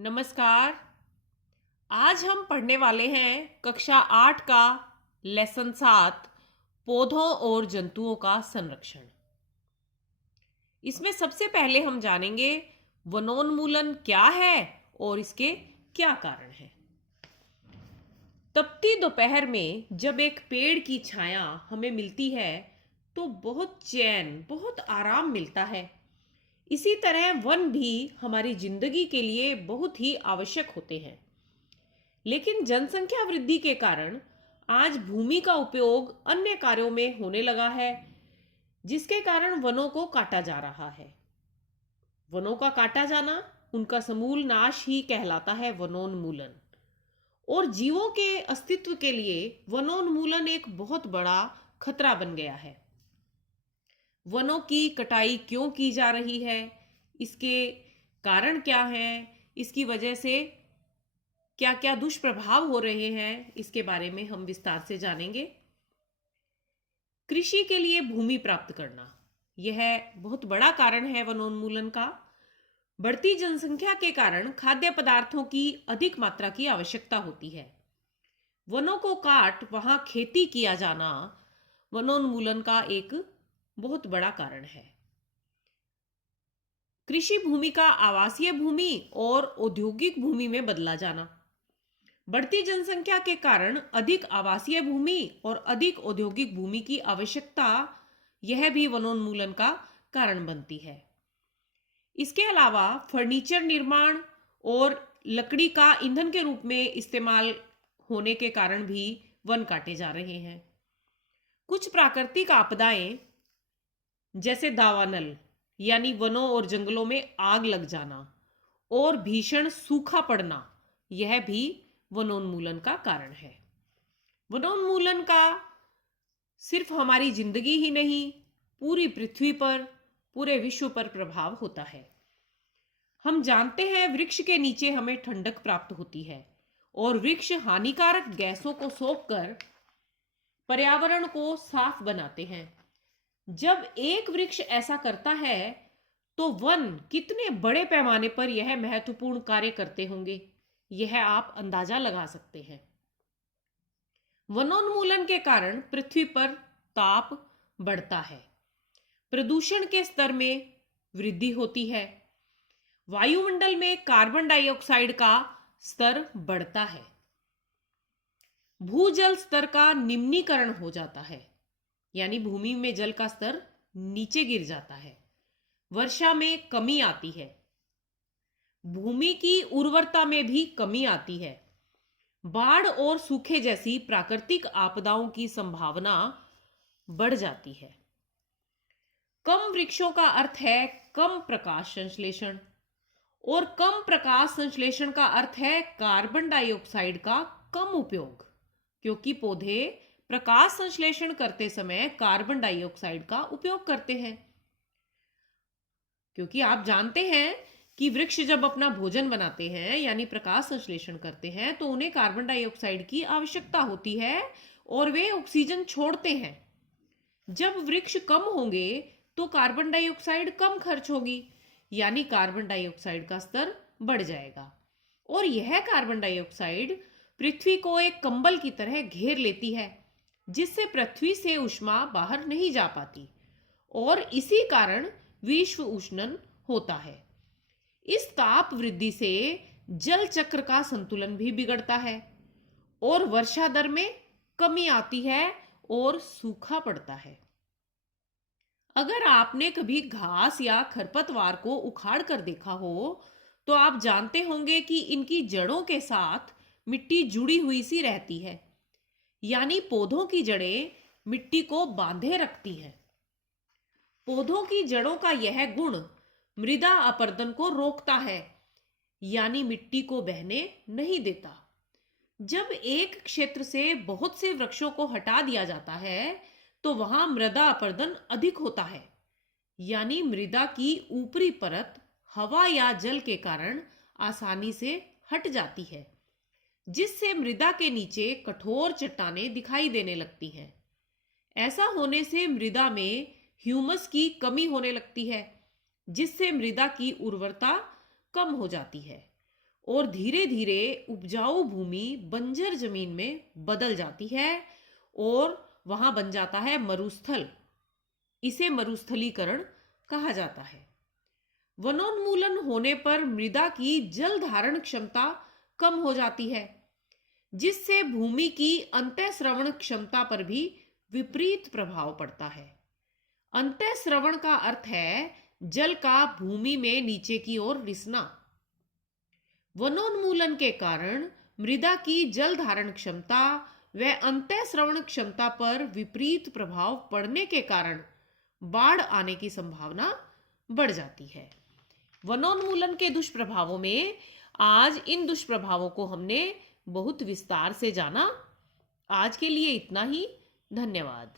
नमस्कार। आज हम पढ़ने वाले हैं कक्षा 8 का लेसन 7 पौधों और जंतुओं का संरक्षण। इसमें सबसे पहले हम जानेंगे वनोन्मूलन क्या है और इसके क्या कारण हैं। तपती दोपहर में जब एक पेड़ की छाया हमें मिलती है तो बहुत चैन, बहुत आराम मिलता है। इसी तरह वन भी हमारी जिंदगी के लिए बहुत ही आवश्यक होते हैं। लेकिन जनसंख्या वृद्धि के कारण आज भूमि का उपयोग अन्य कार्यों में होने लगा है, जिसके कारण वनों को काटा जा रहा है। वनों का काटा जाना उनका समूल नाश ही कहलाता है वनोन्मूलन। और जीवों के अस्तित्व के लिए वनोन्मूलन एक बहुत बड़ा खतरा बन गया है। वनों की कटाई क्यों की जा रही है, इसके कारण क्या हैं, इसकी वजह से क्या क्या दुष्प्रभाव हो रहे हैं, इसके बारे में हम विस्तार से जानेंगे। कृषि के लिए भूमि प्राप्त करना यह बहुत बड़ा कारण है वनोन्मूलन का। बढ़ती जनसंख्या के कारण खाद्य पदार्थों की अधिक मात्रा की आवश्यकता होती है। वनों को काट वहां खेती किया जाना वनोन्मूलन का एक बहुत बड़ा कारण है। कृषि भूमि का आवासीय भूमि और औद्योगिक भूमि में बदला जाना। बढ़ती जनसंख्या के कारण अधिक आवासीय भूमि और अधिक औद्योगिक भूमि की आवश्यकता, यह भी वनोन्मूलन का कारण बनती है। इसके अलावा फर्नीचर निर्माण और लकड़ी का ईंधन के रूप में इस्तेमाल होने के कारण भी वन काटे जा रहे हैं। कुछ प्राकृतिक आपदाएं जैसे दावानल यानी वनों और जंगलों में आग लग जाना और भीषण सूखा पड़ना, यह भी वनोन्मूलन का कारण है। वनोन्मूलन का सिर्फ हमारी जिंदगी ही नहीं, पूरी पृथ्वी पर, पूरे विश्व पर प्रभाव होता है। हम जानते हैं वृक्ष के नीचे हमें ठंडक प्राप्त होती है और वृक्ष हानिकारक गैसों को सोखकर पर्यावरण को साफ बनाते हैं। जब एक वृक्ष ऐसा करता है तो वन कितने बड़े पैमाने पर यह महत्वपूर्ण कार्य करते होंगे, यह आप अंदाजा लगा सकते हैं। वनोन्मूलन के कारण पृथ्वी पर ताप बढ़ता है, प्रदूषण के स्तर में वृद्धि होती है, वायुमंडल में कार्बन डाइऑक्साइड का स्तर बढ़ता है, भूजल स्तर का निम्नीकरण हो जाता है, यानी भूमि में जल का स्तर नीचे गिर जाता है, वर्षा में कमी आती है, भूमि की उर्वरता में भी कमी आती है, बाढ़ और सूखे जैसी प्राकृतिक आपदाओं की संभावना बढ़ जाती है। कम वृक्षों का अर्थ है कम प्रकाश संश्लेषण, और कम प्रकाश संश्लेषण का अर्थ है कार्बन डाइऑक्साइड का कम उपयोग, क्योंकि पौधे प्रकाश संश्लेषण करते समय कार्बन डाइऑक्साइड का उपयोग करते हैं। क्योंकि आप जानते हैं कि वृक्ष जब अपना भोजन बनाते हैं यानी प्रकाश संश्लेषण करते हैं तो उन्हें कार्बन डाइऑक्साइड की आवश्यकता होती है और वे ऑक्सीजन छोड़ते हैं। जब वृक्ष कम होंगे तो कार्बन डाइऑक्साइड कम खर्च होगी, यानी कार्बन डाइऑक्साइड का स्तर बढ़ जाएगा और यह कार्बन डाइऑक्साइड पृथ्वी को एक कंबल की तरह घेर लेती है, जिससे पृथ्वी से ऊष्मा बाहर नहीं जा पाती और इसी कारण विश्व उष्णन होता है। इस ताप वृद्धि से जल चक्र का संतुलन भी बिगड़ता है और वर्षा दर में कमी आती है और सूखा पड़ता है। अगर आपने कभी घास या खरपतवार को उखाड़ कर देखा हो तो आप जानते होंगे कि इनकी जड़ों के साथ मिट्टी जुड़ी हुई सी रहती है, यानी पौधों की जड़ें मिट्टी को बांधे रखती हैं। पौधों की जड़ों का यह गुण मृदा अपरदन को रोकता है, यानी मिट्टी को बहने नहीं देता। जब एक क्षेत्र से बहुत से वृक्षों को हटा दिया जाता है तो वहां मृदा अपरदन अधिक होता है, यानी मृदा की ऊपरी परत हवा या जल के कारण आसानी से हट जाती है, जिससे मृदा के नीचे कठोर चट्टानें दिखाई देने लगती हैं। ऐसा होने से मृदा में ह्यूमस की कमी होने लगती है, जिससे मृदा की उर्वरता कम हो जाती है और धीरे धीरे उपजाऊ भूमि बंजर जमीन में बदल जाती है और वहां बन जाता है मरुस्थल। इसे मरुस्थलीकरण कहा जाता है। वनोन्मूलन होने पर मृदा की जल धारण क्षमता कम हो जाती है, जिससे भूमि की अंतःस्रवण क्षमता पर भी विपरीत प्रभाव पड़ता है। अंतःस्रवण का अर्थ है जल का भूमि में नीचे की ओर रिसना। वनोन्मूलन के कारण मृदा की जल धारण क्षमता व अंतःस्रवण क्षमता पर विपरीत प्रभाव पड़ने के कारण बाढ़ आने की संभावना बढ़ जाती है। वनोन्मूलन के दुष्प्रभावों में आज इन दुष्प्रभावों को हमने बहुत विस्तार से जाना। आज के लिए इतना ही। धन्यवाद।